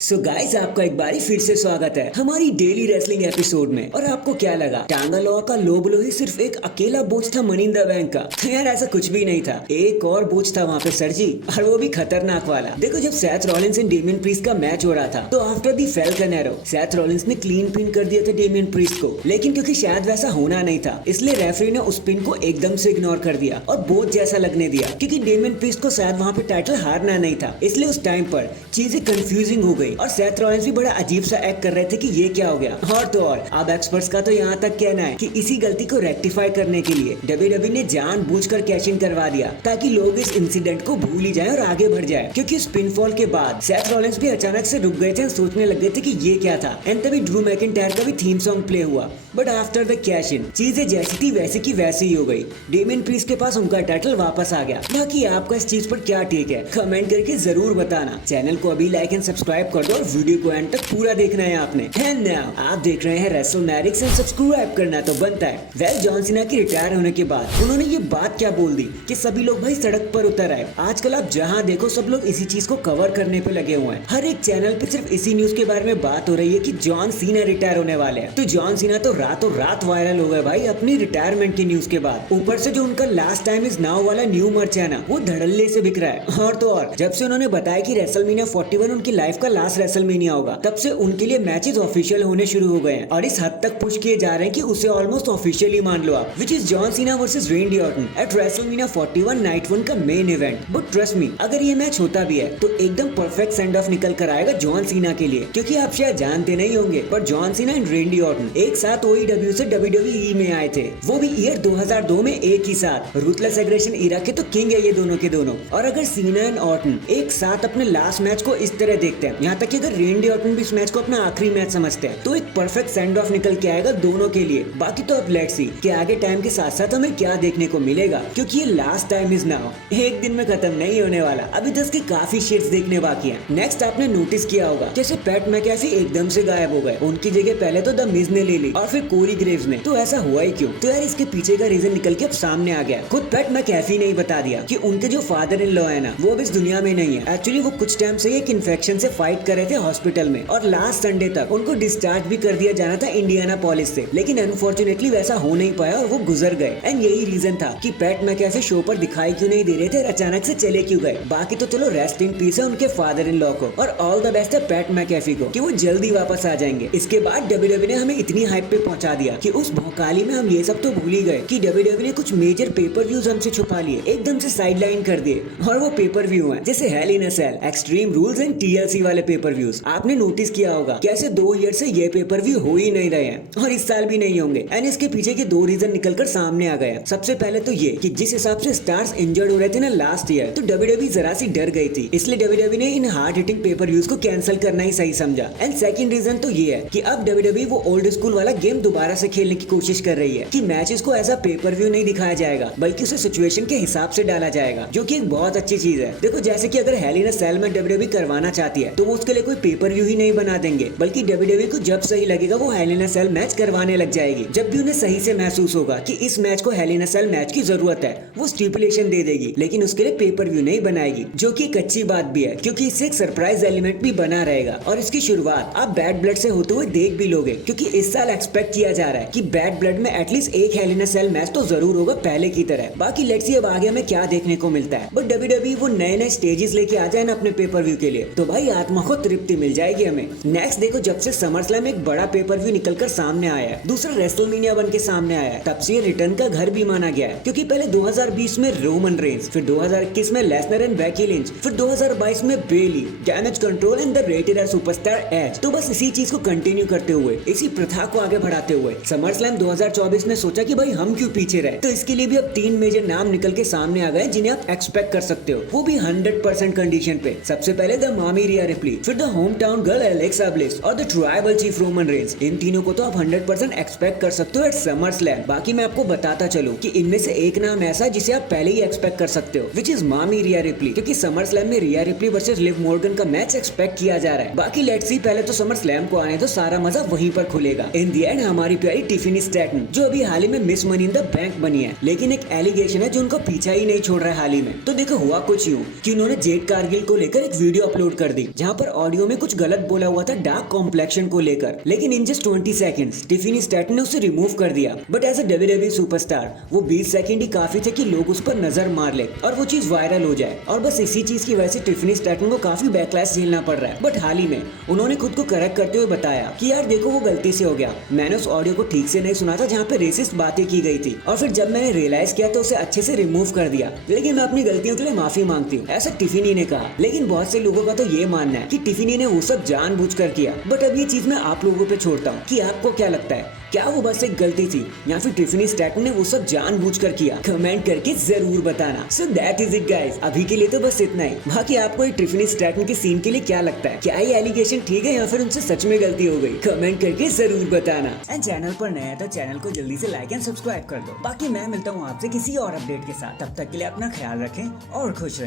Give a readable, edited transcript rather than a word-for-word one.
So guys आपका एक बारी फिर से स्वागत है हमारी डेली रेसलिंग एपिसोड में। और आपको क्या लगा टांगालोआ का लो ब्लो ही सिर्फ एक अकेला बोझ था मनी इन द बैंक का? तो यार ऐसा कुछ भी नहीं था, एक और बोझ था वहाँ पे सर जी, और वो भी खतरनाक वाला। देखो जब Seth Rollins and Damien priest का मैच हो रहा था तो after the falcon arrow Seth Rollins ने क्लीन पिन कर दिया था डेमियन प्रीस्ट को, लेकिन क्योंकि शायद वैसा होना नहीं था इसलिए रेफरी ने उस पिन को एकदम से इग्नोर कर दिया और बोझ जैसा लगने दिया, क्योंकि डेमियन प्रीस्ट को शायद वहाँ पे टाइटल हारना नहीं था। इसलिए उस टाइम पर चीजें कंफ्यूजिंग हो गई और सेथ रॉलिंस भी बड़ा अजीब सा एक्ट कर रहे थे कि ये क्या हो गया। और तो और अब एक्सपर्ट्स का तो यहाँ तक कहना है कि इसी गलती को रेक्टिफाई करने के लिए डब्ल्यूडब्ल्यूई ने जानबूझकर कैश इन करवा दिया ताकि लोग इस इंसिडेंट को भूल ही जाएं और आगे बढ़ जाएं, क्योंकि इस पिनफॉल के बाद सेथ रॉलिंस भी अचानक से रुक गए थे और सोचने लग गए थे कि ये क्या था। एंड तभी ड्रू मैकिंटायर का भी थीम सॉन्ग प्ले हुआ, but after the cash in चीजें जैसी थी वैसी की वैसी ही हो गई। डेमियन प्रीस्ट के पास उनका टाइटल वापस आ गया। बाकी आपका इस चीज पर क्या टेक है कमेंट करके जरूर बताना। चैनल को अभी लाइक एंड सब्सक्राइब कर दो और वीडियो को एंड तक पूरा देखना है आपने। एंड नाउ आप देख रहे हैं रेसलमैनिक्स एंड सब्सक्राइब करना तो बनता है। वेल जॉन सीना के रिटायर होने के बाद उन्होंने ये बात क्या बोल दी कि सभी लोग भाई सड़क पर उतर आए। आजकल आप जहां देखो सब लोग इसी चीज को कवर करने पे लगे हुए हैं। हर एक चैनल पे सिर्फ इसी न्यूज के बारे में बात हो रही है कि जॉन सीना रिटायर होने वाले हैं। तो जॉन सीना तो रातों रात वायरल हो गए भाई अपनी रिटायरमेंट की न्यूज के बाद। ऊपर से जो उनका लास्ट टाइम इज नाउ वाला न्यू मर्च है ना, वो धड़ल्ले से बिक रहा है। और तो और जब से उन्होंने बताया कि रेसलमेनिया 41 उनकी लाइफ का लास्ट रेसलमेनिया होगा, तब से उनके लिए मैचेस ऑफिशियल होने शुरू हो गए हैं और इस हद तक पुश किए जा रहे हैं कि उसे ऑलमोस्ट ऑफिशियली मान लो आप, which is John Cena versus रेंडी Orton eight WrestleMania 41 night 1 का main event. But trust me, अगर ये मैच होता भी है तो एकदम परफेक्ट सेंड ऑफ निकल कर आएगा जॉन सीना के लिए, क्योंकि आप शायद जानते नहीं होंगे पर जॉन सीना एंड रेंडी ऑर्टन एक साथ ओईडब्ल्यू से डब्ल्यूडब्ल्यूई में आए थे, वो भी ईयर 2002 में एक ही साथ। रूथलेस एग्रेशन इरा के तो किंग है ये दोनों के दोनों। और अगर सीना एंड ऑर्टन एक साथ अपने लास्ट मैच को इस तरह देखते हैं, यहाँ तक कि अगर रेंडी ऑर्टन भी इस मैच को अपना आखिरी मैच समझते हैं, तो एक परफेक्ट सेंड ऑफ निकल के आएगा दोनों के लिए। बाकी तो अब लेट्स सी कि आगे टाइम के साथ साथ हमें क्या देखने को मिलेगा, क्योंकि ये लास्ट टाइम इज नाउ एक दिन में खत्म नहीं होने वाला। अभी तो इसके काफी शेड्स देखने बाकी हैं। नेक्स्ट आपने नोटिस किया होगा जैसे पैट मैकेफी एकदम से गायब हो गए, उनकी जगह पहले तो द मिज ने ले ली और फिर कोरी ग्रेव्स ने। तो ऐसा हुआ ही क्यों? तो यार इसके पीछे का रीजन निकल के अब सामने आ गया। खुद पैट मैकेफी ने ही बता दिया कि उनके जो फादर इन लॉ है ना, वो अब इस दुनिया में नहीं है। एक्चुअली वो कुछ टाइम से एक इन्फेक्शन से फाइट कर रहे थे हॉस्पिटल में और लास्ट संडे तक उनको डिस्चार्ज भी कर दिया जाना था इंडियानापोलिस से, लेकिन अनफॉर्चुनेटली वैसा हो नहीं पाया और वो गुजर गए। एंड यही रीजन था कि पैट मैकेफी शो पर दिखाई क्यों नहीं दे रहे थे और अचानक से चले क्यों गए। बाकी तो चलो रेस्ट इन पीस है उनके फादर इन लॉ को, और ऑल द बेस्ट है पैट मैकेफी को कि वो जल्दी वापस आ जाएंगे। इसके बाद डब्ल्यूडब्ल्यूई ने हमें इतनी हाइप पे पहुंचा दिया कि उस भौकाली में हम ये सब तो भूल ही गए कि डब्ल्यूडब्ल्यूई ने कुछ मेजर पेपर व्यूज हमसे छुपा लिए, एकदम से साइड लाइन कर दिए। और वो पेपर व्यू है जैसे hell in a cell, extreme rules and TLC वाले पेपर व्यूज। आपने नोटिस किया होगा कैसे 2 ईयर से ये पेपर व्यू हो ही नहीं रहे हैं और इस साल भी नहीं होंगे। एंड इसके पीछे के 2 रीजन निकलकर सामने आ गए। सबसे पहले तो ये कि जिस हिसाब से स्टार्स इंजर्ड हो रहे थे ना लास्ट ईयर, तो डब्ल्यूडब्ल्यूई जरा सी डर गई थी, इसलिए डब्ल्यूडब्ल्यूई ने इन हार्ड हिटिंग पेपर व्यूज को कैंसिल करना ही सही समझा। एंड सेकंड रीजन तो ये है कि अब डब्ल्यूडब्ल्यूई वो ओल्ड स्कूल वाला गेम दोबारा से खेलने की कोशिश कर रही है कि मैचेस को एज अ पेपर व्यू नहीं दिखाया जाएगा बल्कि उसे सिचुएशन के हिसाब से डाला जाएगा, जो कि एक बहुत अच्छी चीज है। देखो जैसे कि अगर हेल इन अ सेल में डब्ल्यूडब्ल्यूई करवाना चाहती है तो वो उसके लिए कोई पेपर व्यू ही नहीं बना देंगे, बल्कि डब्ल्यूडब्ल्यूई को जब सही लगेगा वो hello in a cell match करवाने लग जाएगी। जब भी उन्हें सही से महसूस होगा कि इस मैच को hello in a cell match की जरूरत है, वो स्टिपुलेशन दे देगी, लेकिन उसके लिए पेपर व्यू नहीं बनाएगी, जो कि एक अच्छी बात भी है क्योंकि इससे एक सरप्राइज एलिमेंट भी बना रहेगा। और इसकी शुरुआत आप बैड ब्लड से होते हुए देख भी लोगे, क्योंकि इस साल एक्सपेक्ट किया जा रहा है कि बैड ब्लड में एटलीस्ट एक hello in a cell match तो जरूर होगा पहले की तरह। बाकी लेट्स सी अब आगे हमें क्या देखने को मिलता है। बट डब्ल्यूडब्ल्यूई वो नए नए स्टेजेस लेके आ जाए ना अपने पेपर व्यू के लिए, तो भाई आत्मा को तृप्ति मिल जाएगी हमें। नेक्स्ट देखो जब से समरस्लैम एक बड़ा पेपर व्यू निकलकर सामने आया है, दूसरा रेसलमेनिया बन के सामने आया है, तब से ये रिटर्न का घर भी माना गया है। क्योंकि पहले 2020 में रोमन रेंस, फिर 2021 में लेसनर एंड बेकी लिंच, फिर 2022 में Bayley, Damage Control and the rated R superstar Edge. तो बस इसी चीज को कंटिन्यू करते हुए, इसी प्रथा को आगे बढ़ाते हुए समरस्लैम 2024 ने सोचा कि भाई हम क्यों पीछे रहे, तो इसके लिए भी अब 3 मेजर नाम निकल के सामने आ गए जिन्हें आप एक्सपेक्ट कर सकते हो, वो भी 100% कंडीशन पे। सबसे पहले द मामी रिया रिप्ली, फिर the hometown girl Alexa Bliss और the tribal chief Roman Reigns. इन तीनों को तो आप 100% एक्सपेक्ट कर सकते हो एट समरस्लैम। बाकी मैं आपको बताता चलूं कि इनमें से एक नाम ऐसा है जिसे आप पहले ही एक्सपेक्ट कर सकते हो, विच इज मामी रिया रिप्ली, क्योंकि समरस्लैम में रिया रिप्ली वर्सेस लिव मॉर्गन का मैच एक्सपेक्ट किया जा रहा है। बाकी लेट्स सी, पहले तो समरस्लैम को आने तो सारा मजा वहीं पर खुलेगा। इन दी एंड हमारी प्यारी टिफिनी स्टैटन, जो अभी हाल ही में miss money in the bank बनी है, लेकिन एक एलिगेशन है जो उनको पीछा ही नहीं छोड़ रहा है हाल ही में। तो देखो हुआ कुछ यूं कि उन्होंने जेड कारगिल को लेकर एक वीडियो अपलोड कर दी, जहाँ पर पर ऑडियो में कुछ गलत बोला हुआ था डार्क कॉम्प्लेक्शन को लेकर, लेकिन इन जस्ट 20 सेकंड्स टिफिनी स्टैटन ने उसे रिमूव कर दिया। But as a WWE superstar वो 20 सेकंड ही काफी थे कि लोग उस पर नजर मार ले और वो चीज वायरल हो जाए, और बस इसी चीज की वजह से टिफिनी स्टैटन को काफी बैकलैश झेलना पड़ रहा है। बट हाल ही में उन्होंने खुद को करेक्ट करते हुए बताया कि यार देखो वो गलती से हो गया, मैंने उस ऑडियो को ठीक से नहीं सुना था जहाँ पे रेसिस्ट बातें की गई थी, और फिर जब मैंने रियलाइज किया तो उसे अच्छे से रिमूव कर दिया, लेकिन मैं अपनी गलतियों के लिए माफी मांगती हूँ, ऐसा टिफिनी ने कहा। लेकिन बहुत से लोगों का तो ये मानना है कि टिफिनी ने वो सब जानबूझकर किया। बट अब ये चीज मैं आप लोगों पे छोड़ता हूँ कि आपको क्या लगता है, क्या वो बस एक गलती थी या फिर टिफिनी स्टैटन ने वो सब जानबूझकर किया? कमेंट करके जरूर बताना। So that is it guys, अभी के लिए तो बस इतना ही। बाकी आपको ये टिफिनी स्टैटन के सीन के लिए क्या लगता है, क्या ये एलिगेशन ठीक है या फिर उनसे सच में गलती हो गई? कमेंट करके जरूर बताना। एंड चैनल पर नया है तो चैनल को जल्दी से लाइक एंड सब्सक्राइब कर दो। बाकी मैं मिलता हूँ आपसे किसी और अपडेट के साथ, तब तक के लिए अपना ख्याल रखें और खुश रहें।